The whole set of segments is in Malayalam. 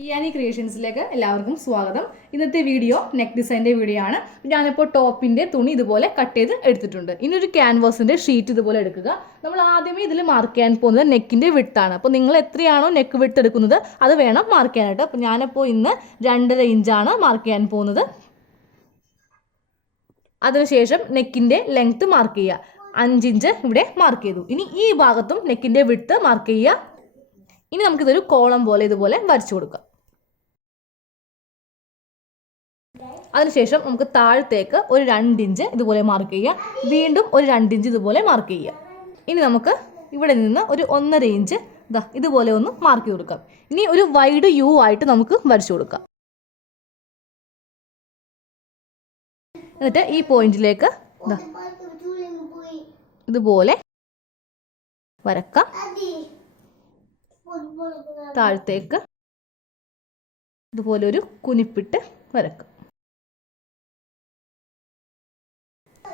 ഇയാനി ക്രിയേഷൻസിലേക്ക് എല്ലാവർക്കും സ്വാഗതം. ഇന്നത്തെ വീഡിയോ നെക്ക് ഡിസൈൻ്റെ വീഡിയോ ആണ്. ഞാനിപ്പോൾ ടോപ്പിൻ്റെ തുണി ഇതുപോലെ കട്ട് ചെയ്ത് എടുത്തിട്ടുണ്ട്. ഇനി ഒരു ക്യാൻവാസിൻ്റെ ഷീറ്റ് ഇതുപോലെ എടുക്കുക. നമ്മൾ ആദ്യമേ ഇതിൽ മാർക്ക് ചെയ്യാൻ പോകുന്നത് നെക്കിൻ്റെ വിട്ടാണ്. അപ്പോൾ നിങ്ങൾ എത്രയാണോ നെക്ക് വിട്ട് എടുക്കുന്നത് അത് വേണം മാർക്ക് ചെയ്യാനായിട്ട്. അപ്പോൾ ഞാനിപ്പോൾ ഇന്ന് 2.5 ഇഞ്ചാണ് മാർക്ക് ചെയ്യാൻ പോകുന്നത്. അതിനുശേഷം നെക്കിൻ്റെ ലെങ്ത്ത് മാർക്ക് ചെയ്യുക. 5 ഇഞ്ച് ഇവിടെ മാർക്ക് ചെയ്തു. ഇനി ഈ ഭാഗത്തും നെക്കിൻ്റെ വിട്ട് മാർക്ക് ചെയ്യുക. ഇനി നമുക്കിതൊരു കോളം പോലെ ഇതുപോലെ വരച്ചു കൊടുക്കാം. അതിനുശേഷം നമുക്ക് താഴത്തേക്ക് ഒരു 2 ഇഞ്ച് ഇതുപോലെ മാർക്ക് ചെയ്യുക. വീണ്ടും ഒരു 2 ഇഞ്ച് ഇതുപോലെ മാർക്ക് ചെയ്യുക. ഇനി നമുക്ക് ഇവിടെ നിന്ന് ഒരു 1.5 ഇഞ്ച് ഇതുപോലെ ഒന്ന് മാർക്ക് ചെയ്ത് കൊടുക്കാം. ഇനി ഒരു വൈഡ് യു ആയിട്ട് നമുക്ക് വരച്ചു കൊടുക്കാം. എന്നിട്ട് ഈ പോയിന്റിലേക്ക് ഇതുപോലെ വരക്കാം. താഴത്തേക്ക് ഇതുപോലെ ഒരു കുനിപ്പിട്ട് വരക്കാം.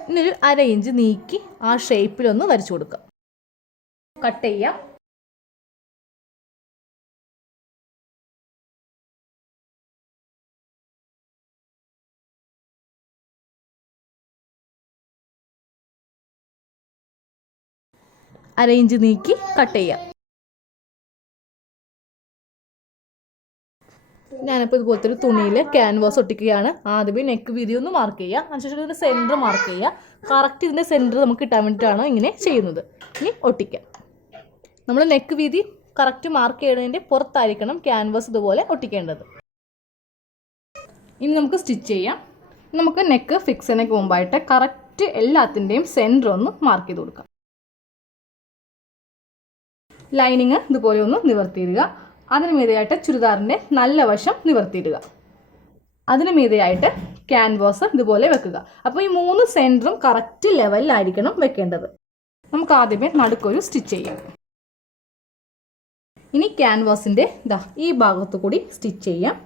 ഇനി ഒരു 1/2 ഇഞ്ച് നീക്കി ആ ഷേപ്പിലൊന്ന് വരച്ചു കൊടുക്കാം. കട്ട് ചെയ്യാം. അര ഇഞ്ച് നീക്കി കട്ട് ചെയ്യാം. ഞാനിപ്പോൾ ഇതുപോലത്തെ ഒരു തുണിയിൽ ക്യാൻവാസ് ഒട്ടിക്കുകയാണ്. ആദ്യമേ നെക്ക് വീതി ഒന്ന് മാർക്ക് ചെയ്യുക. അതിനുശേഷം ഇതിൻ്റെ സെൻറ്റർ മാർക്ക് ചെയ്യുക. കറക്റ്റ് ഇതിൻ്റെ സെൻറ്റർ നമുക്ക് കിട്ടാൻ വേണ്ടിയിട്ടാണ് ഇങ്ങനെ ചെയ്യുന്നത്. ഇനി ഒട്ടിക്കാം. നമ്മൾ നെക്ക് വീതി കറക്റ്റ് മാർക്ക് ചെയ്യുന്നതിൻ്റെ പുറത്തായിരിക്കണം ക്യാൻവാസ് ഇതുപോലെ ഒട്ടിക്കേണ്ടത്. ഇനി നമുക്ക് സ്റ്റിച്ച് ചെയ്യാം. നമുക്ക് നെക്ക് ഫിക്സ് ചെയ്യുന്നതിന് മുമ്പായിട്ട് കറക്റ്റ് എല്ലാത്തിൻ്റെയും സെൻറ്റർ ഒന്ന് മാർക്ക് ചെയ്ത് കൊടുക്കാം. ലൈനിങ് ഇതുപോലെ ഒന്ന് നിവർത്തിയിടുക. അതിന് മീതെയായിട്ട് ചുരിദാറിൻ്റെ നല്ല വശം നിവർത്തിയിടുക. അതിന് മീതെയായിട്ട് ക്യാൻവാസ് ഇതുപോലെ വെക്കുക. അപ്പോൾ ഈ 3 സെൻറ്ററും കറക്റ്റ് ലെവലിലായിരിക്കണം വെക്കേണ്ടത്. നമുക്ക് ആദ്യമേ നടുക്കൊരു സ്റ്റിച്ച് ചെയ്യാം. ഇനി ക്യാൻവാസിൻ്റെ ഈ ഭാഗത്തു കൂടി സ്റ്റിച്ച് ചെയ്യാം.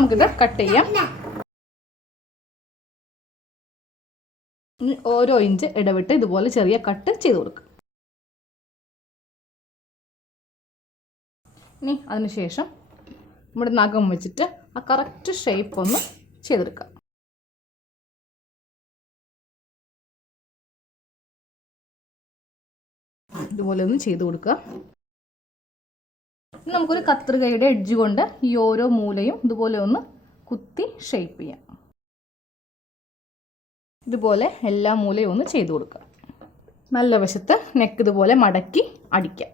നമുക്കിത് കട്ട് ചെയ്യാം. ഓരോ ഇഞ്ച് ഇടവിട്ട് ഇതുപോലെ ചെറിയ കട്ട് ചെയ്ത് കൊടുക്കുക. ഇനി അതിനുശേഷം നമ്മുടെ നഖം വെച്ചിട്ട് ആ കറക്റ്റ് ഷേപ്പ് ഒന്ന് ചെയ്തെടുക്കുക. ഇതുപോലെ ഒന്ന് ചെയ്ത് കൊടുക്കുക. നമുക്കൊരു കത്രികയുടെ എഡ്ജ് കൊണ്ട് ഈ ഓരോ മൂലയും ഇതുപോലെ ഒന്ന് കുത്തി ഷേപ്പ് ചെയ്യാം. ഇതുപോലെ എല്ലാ മൂലയും ഒന്ന് ചെയ്ത് കൊടുക്കുക. നല്ല വശത്ത് നെക്ക് ഇതുപോലെ മടക്കി അടിക്കാം.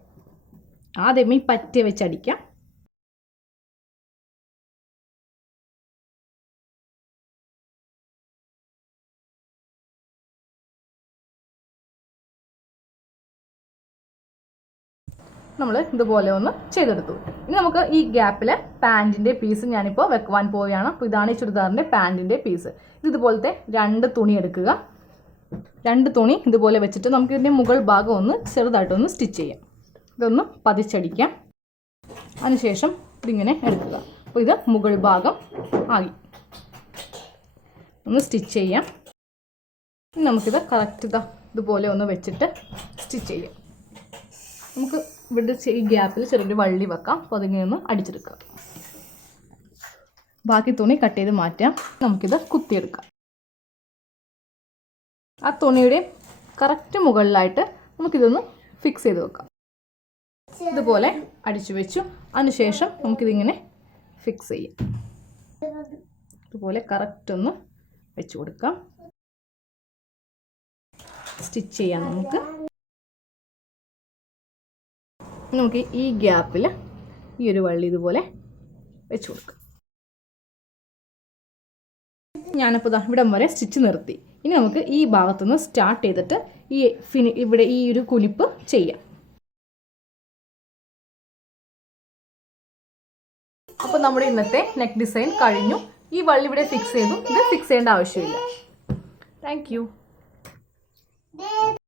ആദ്യമേ പറ്റി വെച്ച് അടിക്കാം. നമ്മൾ ഇതുപോലെ ഒന്ന് ചെയ്തെടുത്തു. ഇനി നമുക്ക് ഈ ഗ്യാപ്പിൽ പാൻറ്റിൻ്റെ പീസ് ഞാനിപ്പോൾ വെക്കുവാൻ പോവുകയാണ്. അപ്പോൾ ഇതാണ് ഈ ചുരിദാറിൻ്റെ പാൻറ്റിൻ്റെ പീസ്. ഇതുപോലത്തെ 2 തുണി എടുക്കുക. 2 തുണി ഇതുപോലെ വെച്ചിട്ട് നമുക്ക് ഇതിൻ്റെ മുകൾ ഭാഗം ഒന്ന് ചെറുതായിട്ടൊന്ന് സ്റ്റിച്ച് ചെയ്യാം. ഇതൊന്ന് പതിച്ചടിക്കാം. അതിനുശേഷം ഇതിങ്ങനെ എടുക്കുക. അപ്പോൾ ഇത് മുകൾ ഭാഗം ആയി. ഒന്ന് സ്റ്റിച്ച് ചെയ്യാം. ഇനി നമുക്കിത് കറക്റ്റ് ഇതുപോലെ ഒന്ന് വെച്ചിട്ട് സ്റ്റിച്ച് ചെയ്യാം. നമുക്ക് ഇവിടെ ഈ ഗ്യാപ്പിൽ ചെറിയൊരു വള്ളി വെക്കാം. അപ്പോൾ അതിങ്ങനെ ഒന്ന് അടിച്ചെടുക്കാം. ബാക്കി തുണി കട്ട് ചെയ്ത് മാറ്റാം. നമുക്കിത് കുത്തിയെടുക്കാം. ആ തുണിയുടെ കറക്റ്റ് മുകളിലായിട്ട് നമുക്കിതൊന്ന് ഫിക്സ് ചെയ്ത് വെക്കാം. ഇതുപോലെ അടിച്ചു വെച്ചു. അതിനുശേഷം നമുക്കിതിങ്ങനെ ഫിക്സ് ചെയ്യാം. ഇതുപോലെ കറക്റ്റ് ഒന്ന് വെച്ച് കൊടുക്കാം. സ്റ്റിച്ച് ചെയ്യാം. നമുക്ക് ഈ ഗ്യാപ്പിൽ ഈ ഒരു വള്ളി ഇതുപോലെ വെച്ച് കൊടുക്കാം. ഞാനിപ്പോൾ ഇവിടം വരെ സ്റ്റിച്ച് നിർത്തി. ഇനി നമുക്ക് ഈ ഭാഗത്തുനിന്ന് സ്റ്റാർട്ട് ചെയ്തിട്ട് ഇവിടെ ഈ ഒരു കുനിപ്പ് ചെയ്യാം. അപ്പോൾ നമ്മുടെ ഇന്നത്തെ നെക്ക് ഡിസൈൻ കഴിഞ്ഞു. ഈ വള്ളി ഇവിടെ ഫിക്സ് ചെയ്തു. ഇത് ഫിക്സ് ചെയ്യേണ്ട ആവശ്യമില്ല. Thank you.